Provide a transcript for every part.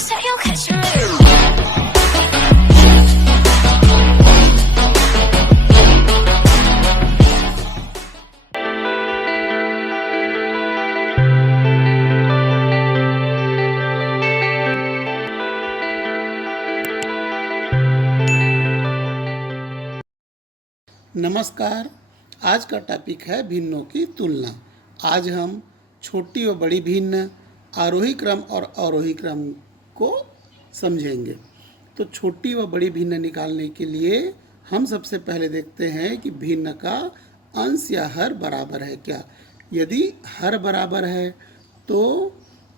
say you'll catch me. नमस्कार। आज का टॉपिक है भिन्नों की तुलना। आज हम छोटी व बड़ी भिन्न, आरोही क्रम और अवरोही क्रम को समझेंगे। तो छोटी व बड़ी भिन्न निकालने के लिए हम सबसे पहले देखते हैं कि भिन्न का अंश या हर बराबर है क्या। यदि हर बराबर है तो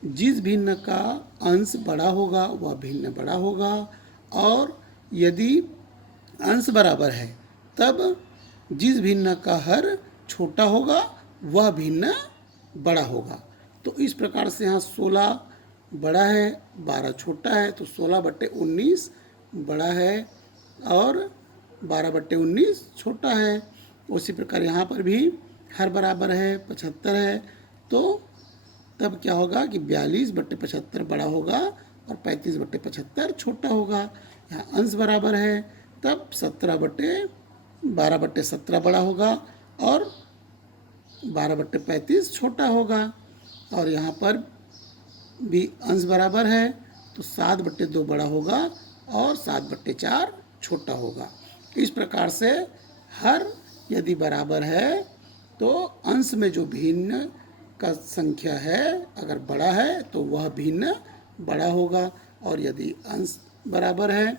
जिस भिन्न का अंश बड़ा होगा वह भिन्न बड़ा होगा, और यदि अंश बराबर है तब जिस भिन्न का हर छोटा होगा वह भिन्न बड़ा होगा। तो इस प्रकार से यहाँ 16 बड़ा है, 12 छोटा है, तो 16/19 बड़ा है और 12/19 छोटा है। उसी प्रकार यहाँ पर भी हर बराबर है, 75 है, तो तब क्या होगा कि 42/75 बड़ा होगा और 35/75 छोटा होगा। यहाँ अंश बराबर है तब 12/17 बड़ा होगा और 12/35 छोटा होगा। और यहाँ पर भी अंश बराबर है तो 7/2 बड़ा होगा और 7/4 छोटा होगा। इस प्रकार से हर यदि बराबर है तो अंश में जो भिन्न का संख्या है अगर बड़ा है तो वह भिन्न बड़ा होगा, और यदि अंश बराबर है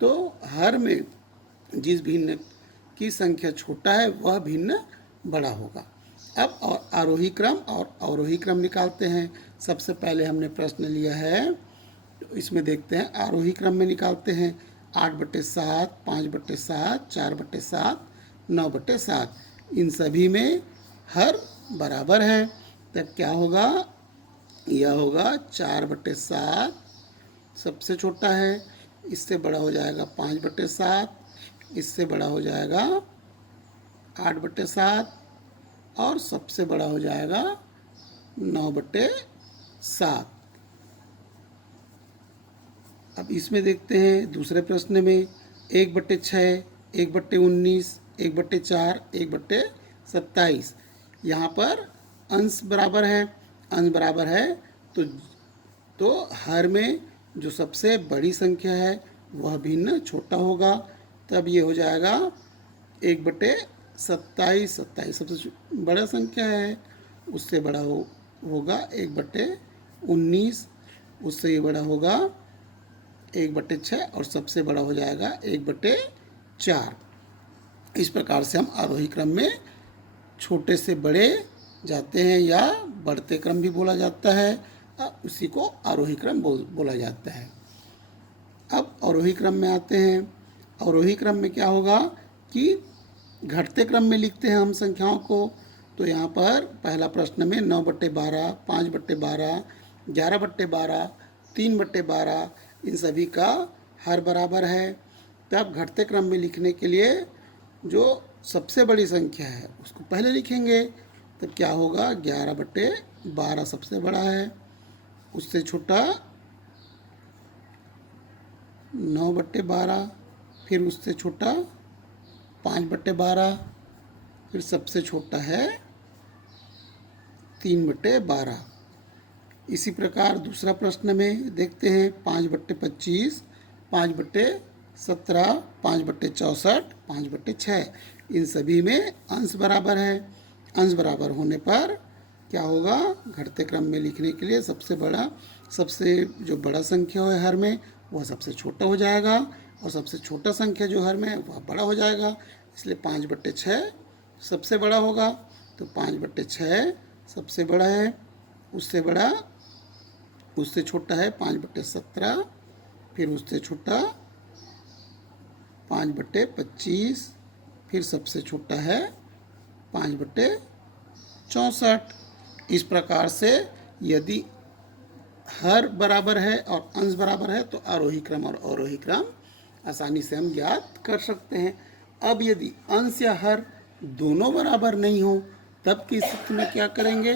तो हर में जिस भिन्न की संख्या छोटा है वह भिन्न बड़ा होगा। अब और आरोही क्रम और अवरोही क्रम निकालते हैं। सबसे पहले हमने प्रश्न लिया है, तो इसमें देखते हैं आरोही क्रम में निकालते हैं। 8/7, 5/7, 4/7, 9/7, इन सभी में हर बराबर है। तब क्या होगा, यह होगा 4/7 सबसे छोटा है, इससे बड़ा हो जाएगा 5/7, इससे बड़ा हो जाएगा 8/7 और सबसे बड़ा हो जाएगा 9/7। अब इसमें देखते हैं दूसरे प्रश्न में 1/6, 1/19, 1/4, 1/27। यहाँ पर अंश बराबर है, अंश बराबर है तो हर में जो सबसे बड़ी संख्या है वह भिन्न छोटा होगा। तब ये हो जाएगा 1/27, 27 सबसे बड़ा संख्या है, उससे बड़ा होगा 1/19, उससे ये बड़ा होगा 1/6 और सबसे बड़ा हो जाएगा 1/4। इस प्रकार से हम आरोही क्रम में छोटे से बड़े जाते हैं या बढ़ते क्रम भी बोला जाता है, उसी को आरोही क्रम बोला जाता है। अब अवरोही क्रम में आते हैं। अवरोही क्रम में क्या होगा कि घटते क्रम में लिखते हैं हम संख्याओं को। तो यहाँ पर पहला प्रश्न में 9/12, 5/12, 11/12, 3/12, इन सभी का हर बराबर है। तब घटते क्रम में लिखने के लिए जो सबसे बड़ी संख्या है उसको पहले लिखेंगे। तब क्या होगा, 11/12 सबसे बड़ा है, उससे छोटा 9/12, फिर उससे छोटा 5/12, फिर सबसे छोटा है 3/12। इसी प्रकार दूसरा प्रश्न में देखते हैं 5/25, 5/17, 5/64, 5/6, इन सभी में अंश बराबर है। अंश बराबर होने पर क्या होगा, घटते क्रम में लिखने के लिए सबसे जो बड़ा संख्या है हर में वह सबसे छोटा हो जाएगा, और सबसे छोटा संख्या जो हर में है वह बड़ा हो जाएगा। इसलिए 5/6 सबसे बड़ा होगा, तो 5/6 सबसे बड़ा है, उससे छोटा है 5/17, फिर उससे छोटा 5/25, फिर सबसे छोटा है 5/64। इस प्रकार से यदि हर बराबर है और अंश बराबर है तो आरोही क्रम और अवरोही क्रम आसानी से हम ज्ञात कर सकते हैं। अब यदि अंश या हर दोनों बराबर नहीं हो तब की स्थिति में क्या करेंगे,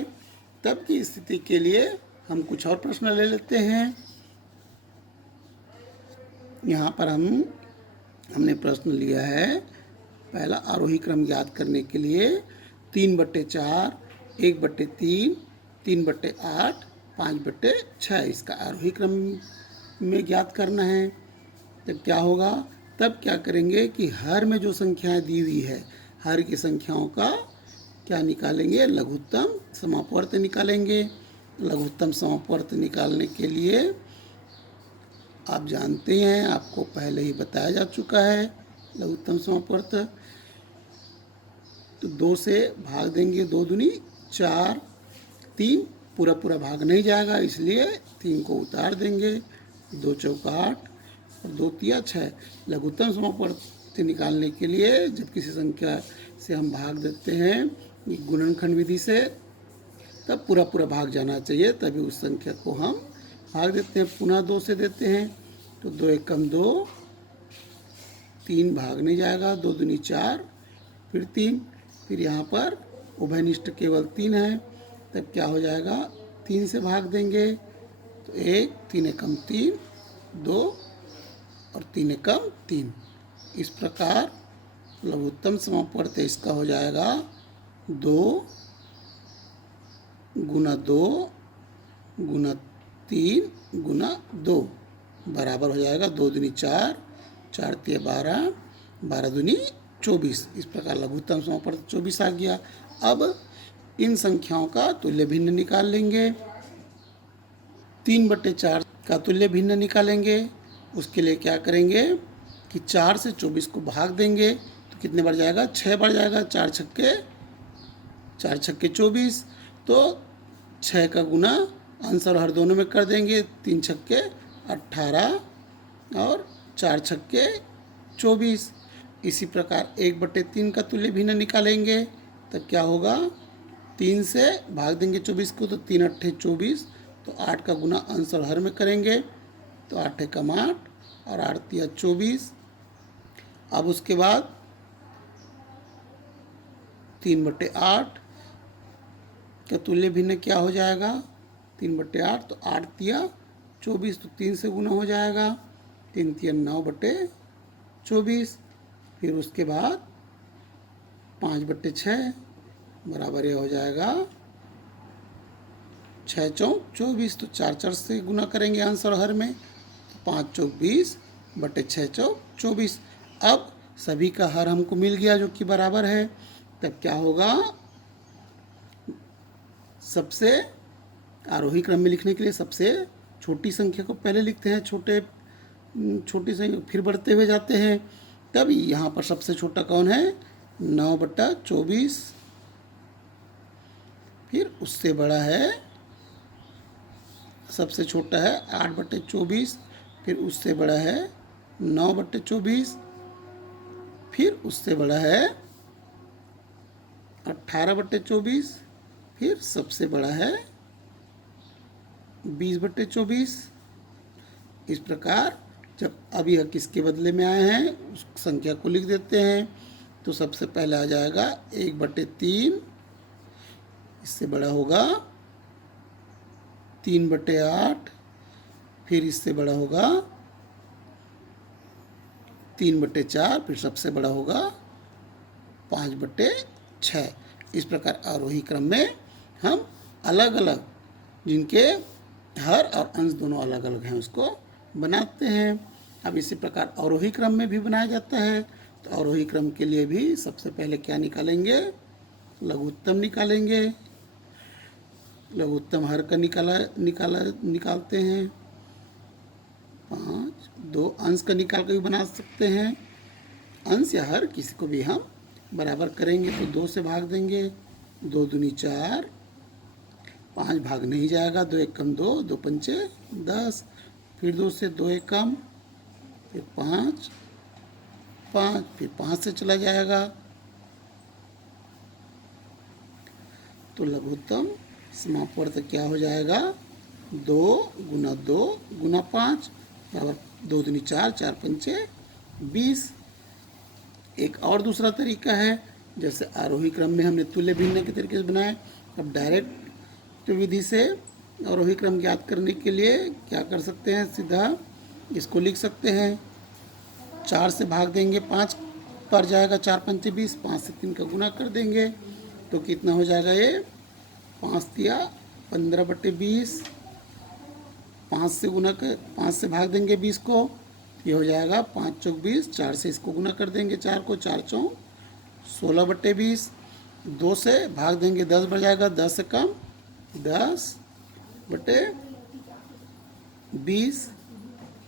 तब की स्थिति के लिए हम कुछ और प्रश्न ले लेते हैं। यहाँ पर हमने प्रश्न लिया है पहला आरोही क्रम ज्ञात करने के लिए 3/4, 1/3, 3/8, 5/6 इसका आरोही क्रम में ज्ञात करना है। तब क्या होगा, तब क्या करेंगे कि हर में जो संख्याएं दी हुई है हर की संख्याओं का क्या निकालेंगे, लघुत्तम समापवर्त निकालेंगे। लघुत्तम समापवर्त निकालने के लिए आप जानते हैं, आपको पहले ही बताया जा चुका है लघुत्तम समापवर्त। तो 2 से भाग देंगे, 2 दूनी 4, 3 पूरा पूरा भाग नहीं जाएगा इसलिए 3 को उतार देंगे, 2 चौका 8 और 2 तिया 6। लघुत्तम समापवर्त निकालने के लिए जब किसी संख्या से हम भाग देते हैं गुणनखंड विधि से, तब पूरा पूरा भाग जाना चाहिए, तभी उस संख्या को हम भाग देते हैं। पुनः 2 से देते हैं तो 2 एकम 2, 3 भाग नहीं जाएगा, 2 दूनी 4 फिर 3, फिर यहाँ पर उभयनिष्ठ केवल 3 है, तब क्या हो जाएगा 3 से भाग देंगे तो 1, 3 एकम 3, 2 और 3 एकम 3। इस प्रकार लघुत्तम समापवर्त इसका हो जाएगा 2 गुना 2 गुना 3 गुना 2 बराबर हो जाएगा 2 दूनी 4, 4 तिया 12, 12 दूनी 24। इस प्रकार लघुत्तम समापवर्त 24 आ गया। अब इन संख्याओं का तुल्य भिन्न निकाल लेंगे। 3/4 का तुल्य भिन्न निकालेंगे। उसके लिए क्या करेंगे कि 4 से 24 को भाग देंगे तो कितने बढ़ जाएगा, 6 बढ़ जाएगा। 4 छक्के 24, तो 6 का गुना अंश और हर दोनों में कर देंगे, 3 छक्के 18 और 4 छक्के 24। इसी प्रकार 1/3 का तुल्य भिन्न निकालेंगे, तब क्या होगा, 3 से भाग देंगे 24 को तो 3 अट्ठे 24, तो 8 का गुना अंश और हर में करेंगे तो 8 एकम 8 और 8 तिया 24। अब उसके बाद 3/8 का तुल्य भिन्न क्या हो जाएगा, 3/8 तो 8 तिया 24, तो 3 से गुना हो जाएगा, 3 तिया 9/24। फिर उसके बाद 5/6 बराबर ये हो जाएगा 6 चौक 24, तो 4 4 से गुना करेंगे अंश और हर में, तो 5 चौक 20 बटे 6 चौक 24। अब सभी का हर हमको मिल गया जो कि बराबर है, तब क्या होगा, सबसे आरोही क्रम में लिखने के लिए सबसे छोटी संख्या को पहले लिखते हैं, छोटी संख्या फिर बढ़ते हुए जाते हैं। तब यहाँ पर सबसे छोटा कौन है, 9/24, फिर उससे बड़ा है, सबसे छोटा है 8/24, फिर उससे बड़ा है 9/24, फिर उससे बड़ा है 18/24, फिर सबसे बड़ा है 20/24। इस प्रकार जब अब यह किसके बदले में आए हैं उस संख्या को लिख देते हैं, तो सबसे पहले आ जाएगा 1/3, इससे बड़ा होगा 3/8, फिर इससे बड़ा होगा 3/4, फिर सबसे बड़ा होगा 5/6। इस प्रकार आरोही क्रम में हम अलग अलग जिनके हर और अंश दोनों अलग अलग हैं उसको बनाते हैं। अब इसी प्रकार अवरोही क्रम में भी बनाया जाता है। तो अवरोही क्रम के लिए भी सबसे पहले क्या निकालेंगे, लघुत्तम निकालेंगे। लघुत्तम हर का निकालते हैं 5, 2 अंश का निकाल कर भी बना सकते हैं। अंश या हर किसी को भी हम बराबर करेंगे तो 2 से भाग देंगे, 2 दूनी 4, 5 भाग नहीं जाएगा, 2 एकम 2, 2 पंचे 10, फिर 2 से 2 एकम, फिर 5, फिर 5 से चला जाएगा। तो लघुत्तम समापवर्त क्या हो जाएगा, 2 गुना 2 गुना 5 बराबर 2 दूनी 4, 4 पंचे 20। एक और दूसरा तरीका है, जैसे आरोही क्रम में हमने तुल्य भिन्न के तरीके से बनाए, अब डायरेक्ट विधि से आरोही क्रम ज्ञात करने के लिए क्या कर सकते हैं, सीधा इसको लिख सकते हैं 4 से भाग देंगे 5 पर जाएगा, 4 पंचे 20, 5 से 3 का गुना कर देंगे तो कितना हो जाएगा ये 5 तिया 15/20, 5 से गुना कर 5 से भाग देंगे 20 को, ये हो जाएगा 5 चौक 20, 4 से इसको गुना कर देंगे 4 को, 4 चौक 16/20, 2 से भाग देंगे 10 बढ़ जाएगा, 10 से कम 10/20,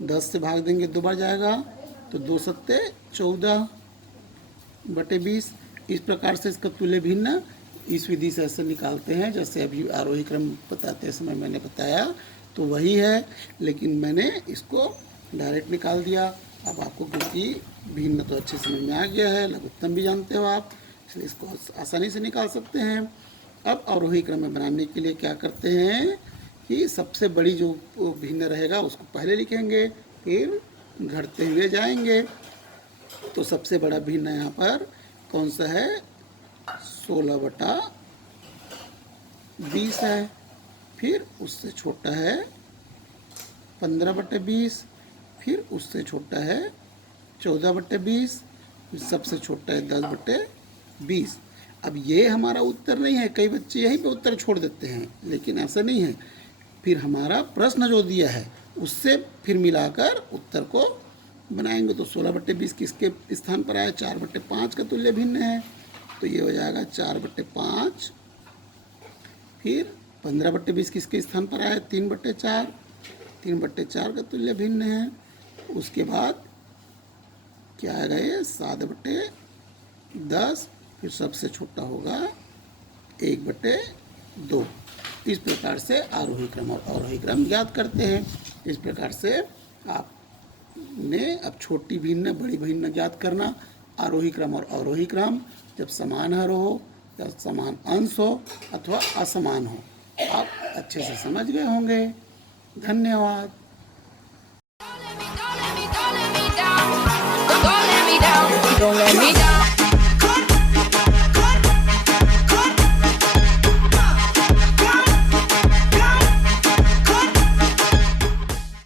10 से भाग देंगे 2 बढ़ जाएगा तो 2 सत्ते 14/20। इस प्रकार से इसका तुल्य भिन्न इस विधि से ऐसे निकालते हैं जैसे अभी आरोही क्रम बताते समय मैंने बताया, तो वही है, लेकिन मैंने इसको डायरेक्ट निकाल दिया। अब आपको क्योंकि भिन्न तो अच्छे समझ में आ गया है, लघुत्तम भी जानते हो आप, इसलिए इसको आसानी से निकाल सकते हैं। अब आरोही क्रम में बनाने के लिए क्या करते हैं कि सबसे बड़ी जो भिन्न रहेगा उसको पहले लिखेंगे, फिर घटते हुए जाएंगे। तो सबसे बड़ा भिन्न यहाँ पर कौन सा है, 16/20 है, फिर उससे छोटा है 15/20, फिर उससे छोटा है 14/20, सबसे छोटा है 10/20। अब ये हमारा उत्तर नहीं है, कई बच्चे यहीं पे उत्तर छोड़ देते हैं, लेकिन ऐसा नहीं है। फिर हमारा प्रश्न जो दिया है उससे फिर मिलाकर उत्तर को बनाएंगे। तो 16/20 किसके स्थान पर आया, 4/5 का तुल्य भिन्न है, तो ये हो जाएगा 4/5। फिर 15/20 किसके स्थान पर आया, 3/4, 3/4 का तुल्य भिन्न है। उसके बाद क्या आएगा ये 7/10, फिर सबसे छोटा होगा 1/2। इस प्रकार से आरोही क्रम और अवरोही क्रम ज्ञात करते हैं। इस प्रकार से आपने अब छोटी भिन्न बड़ी भिन्न ज्ञात करना, आरोही क्रम और अवरोही क्रम जब समान हर हो या समान अंश हो अथवा असमान हो, आप अच्छे से समझ गए होंगे। धन्यवाद। Don't let me down.